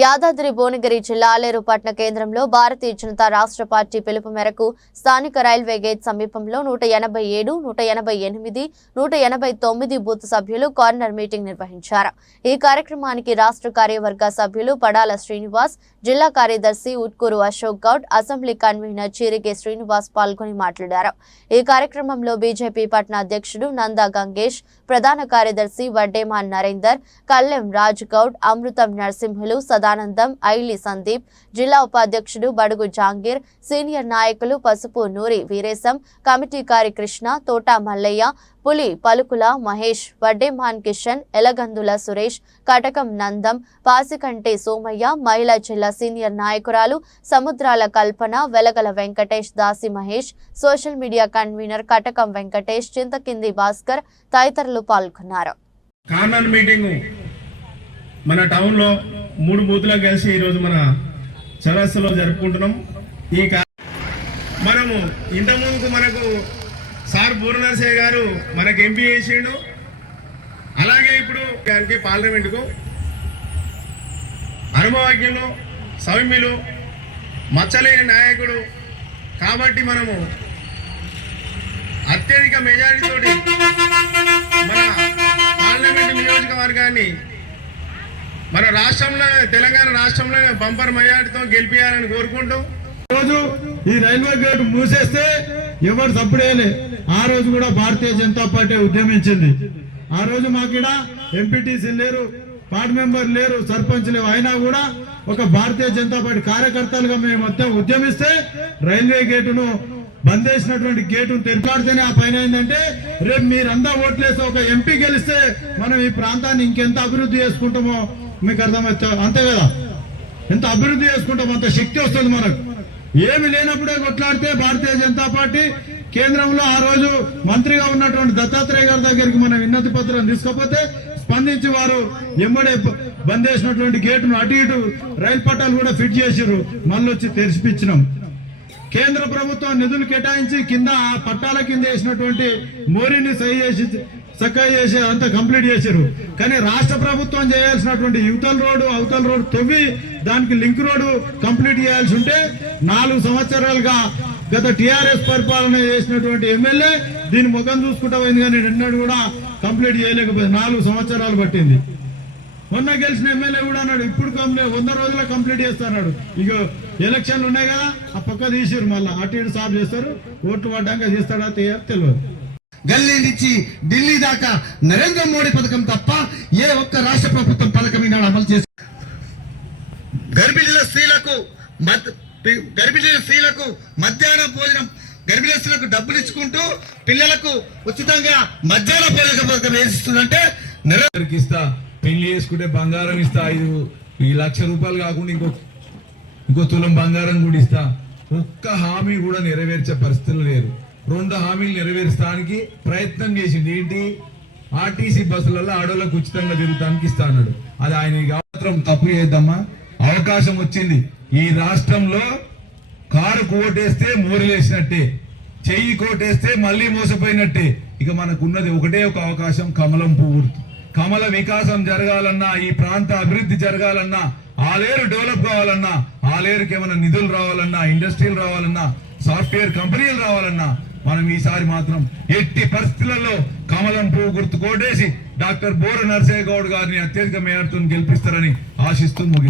యాదాద్రి భువనగిరి జిల్లా ఆలేరుపట్న కేంద్రంలో భారతీయ జనతా రాష్ట్ర పార్టీ పిలుపు మేరకు స్థానిక రైల్వే గేట్ సమీపంలో నూట ఎనభై ఏడు నూట ఎనభై ఎనిమిది నూట ఎనభై తొమ్మిది బూత్ సభ్యులు కార్నర్ మీటింగ్ నిర్వహించారు. ఈ కార్యక్రమానికి రాష్ట్ర కార్యవర్గ సభ్యులు పడాల శ్రీనివాస్ జిల్లా కార్యదర్శి ఉట్కూరు అశోక్ గౌడ్ అసెంబ్లీ కన్వీనర్ చీరికే శ్రీనివాస్ పాల్గొని మాట్లాడారు. ఈ కార్యక్రమంలో బీజేపీ పట్న అధ్యక్షుడు నందా గంగేష్ ప్రధాన కార్యదర్శి వడ్డేమాన్ నరేందర్ కల్లెం రాజ్ గౌడ్ అమృతం నరసింహులు సదా సదానందం ఐలి సందీప్ జిల్లా ఉపాధ్యక్షుడు బడుగు జాంగీర్ సీనియర్ నాయకులు పసుపు నూరి వీరేశం కమిటీ కారి కృష్ణ తోట మల్లయ్య పులి పలుకుల మహేష్ వడ్డేమాన్ కిషన్ ఎలగందుల సురేష్ కటకం నందం పాసికంటి సోమయ్య మహిళా జిల్లా సీనియర్ నాయకురాలు Samudrala Kalpana Velagala Venkatesh Dasi Mahesh social media convener Katakam Venkatesh Chintakindi Bhaskar తదితరులు పాల్గొన్నారు. కానన్ మీటింగ్ మన టౌన్లో మూడు బూతులకు కలిసి ఈరోజు మన చౌరస్తాలో జరుపుకుంటున్నాం. ఈ మనము ఇంతకు ముందుకు మనకు సార్ పూర్ణనరసయ్య గారు మనకు ఎంపీ చేసిండు. అలాగే ఇప్పుడు దానికి పార్లమెంటుకు అనుభవజ్ఞులు సౌమ్యులు మచ్చలేని నాయకుడు కాబట్టి మనము అత్యధిక మెజారిటీతోటి మన పార్లమెంటు నియోజకవర్గాన్ని మన రాష్ట్రంలో తెలంగాణ రాష్ట్రంలో బంపర్ మయ్యాడితో గెలిపించాలని కోరుకుంటూ. రోజు ఈ రైల్వే గేట్ మూసేస్తే ఎవరు తప్పుడేయలే ఆ రోజు కూడా భారతీయ జనతా పార్టీ ఉద్యమించింది. ఆ రోజు మాకిడ ఎంపీటీసీ లేరు వార్డు మెంబర్ లేరు సర్పంచ్ లేవు. అయినా కూడా ఒక భారతీయ జనతా పార్టీ కార్యకర్తలుగా మేము మొత్తం ఉద్యమిస్తే రైల్వే గేటును బంద్ చేసినటువంటి గేటును తెరిపాడితేనే ఆ పైన ఏంటంటే రేపు మీరంతా ఓట్లేసి ఒక ఎంపీ గెలిస్తే మనం ఈ ప్రాంతాన్ని ఇంకెంత అభివృద్ధి చేసుకుంటామో మీకు అర్థమవుతా అంతే కదా? ఎంత అభివృద్ధి చేసుకుంటాం అంత శక్తి వస్తుంది మనకు. ఏమి లేనప్పుడే కొట్లాడితే భారతీయ జనతా పార్టీ కేంద్రంలో ఆ రోజు మంత్రిగా ఉన్నటువంటి దత్తాత్రేయ గారి దగ్గరికి మనం విన్నతి పత్రం తీసుకోకపోతే స్పందించి వారు ఎమ్మడే బంద్ చేసినటువంటి గేటును అటు ఇటు రైలు పట్టాలు కూడా ఫిట్ చేసిర్రు. మళ్ళీ వచ్చి తెరిచిపించినాం కేంద్ర ప్రభుత్వం నిధులు కేటాయించి కింద ఆ పట్టాల కింద వేసినటువంటి మోరీని సరి చేసి చక్కగా చేసి అంతా కంప్లీట్ చేశారు. కానీ రాష్ట్ర ప్రభుత్వం చేయాల్సినటువంటి యువతల రోడ్డు అవతల రోడ్డు తవ్వి దానికి లింక్ రోడ్డు కంప్లీట్ చేయాల్సి ఉంటే నాలుగు సంవత్సరాలుగా గత టిఆర్ఎస్ పరిపాలన చేసినటువంటి ఎమ్మెల్యే దీని ముఖం చూసుకుంటా పోయింది కానీ నిన్నడు కూడా కంప్లీట్ చేయలేకపోయింది. నాలుగు సంవత్సరాలు పట్టింది. మొన్న గెలిచిన ఎమ్మెల్యే కూడా అన్నాడు ఇప్పుడు కంప్లీట్ వంద రోజుల్లో కంప్లీట్ చేస్తాడు ఇక ఎలక్షన్లు ఉన్నాయి కదా ఆ పక్క తీసిరు మళ్ళీ. అటు ఇటు సాఫ్ చేస్తారు ఓట్లు పడ్డాక చేస్తాడా తెలియదు. గల్లీ నుంచి ఢిల్లీ దాకా నరేంద్ర మోడీ పథకం తప్ప ఏ ఒక్క రాష్ట్ర ప్రభుత్వం పథకం ఈనాడు అమలు చేసి గర్భిణీల స్త్రీలకు గర్భిణీల స్త్రీలకు మధ్యాహ్న భోజనం గర్భిణీ స్త్రీలకు డబ్బులు ఇచ్చుకుంటూ పిల్లలకు ఉచితంగా మధ్యాహ్న భోజన పథకం వేసిస్తుందంటే ఇస్తా. పెళ్ళి చేసుకుంటే బంగారం ఇస్తా. ఐదు ఈ లక్ష రూపాయలు కాకుండా ఇంకో ఇంకో తులం బంగారం కూడా ఇస్తా. ఒక్క హామీ కూడా నెరవేర్చే పరిస్థితులు లేరు. రెండు హామీలు నెరవేర్చడానికి ప్రయత్నం చేసింది. ఏంటి? ఆర్టీసీ బస్సులలో ఆడోళ్ళకు ఉచితంగా తిరుగుతానికి ఇస్తాడు అది ఆయన మాత్రం తప్పు చేద్దామా అవకాశం వచ్చింది. ఈ రాష్ట్రంలో కారు కోటేస్తే మోరులేసినట్టే. చెయ్యి కోటేస్తే మళ్ళీ మోసపోయినట్టే. ఇక మనకున్నది ఒకటే ఒక అవకాశం కమలం పువ్వు. కమల వికాసం జరగాలన్నా ఈ ప్రాంత అభివృద్ధి జరగాలన్నా ఆలేరు డెవలప్ కావాలన్నా ఆలేరుకి ఏమైనా నిధులు రావాలన్నా ఇండస్ట్రీలు రావాలన్నా సాఫ్ట్వేర్ కంపెనీలు రావాలన్నా మనం ఈసారి మాత్రం ఎట్టి పరిస్థితులలో కమలం పువ్వు గుర్తు కోటేసి డాక్టర్ బోర నర్సయ్య గౌడ్ గారిని అత్యధిక మేయర్తో గెలిపిస్తారని ఆశిస్తూ ముగిస్తారు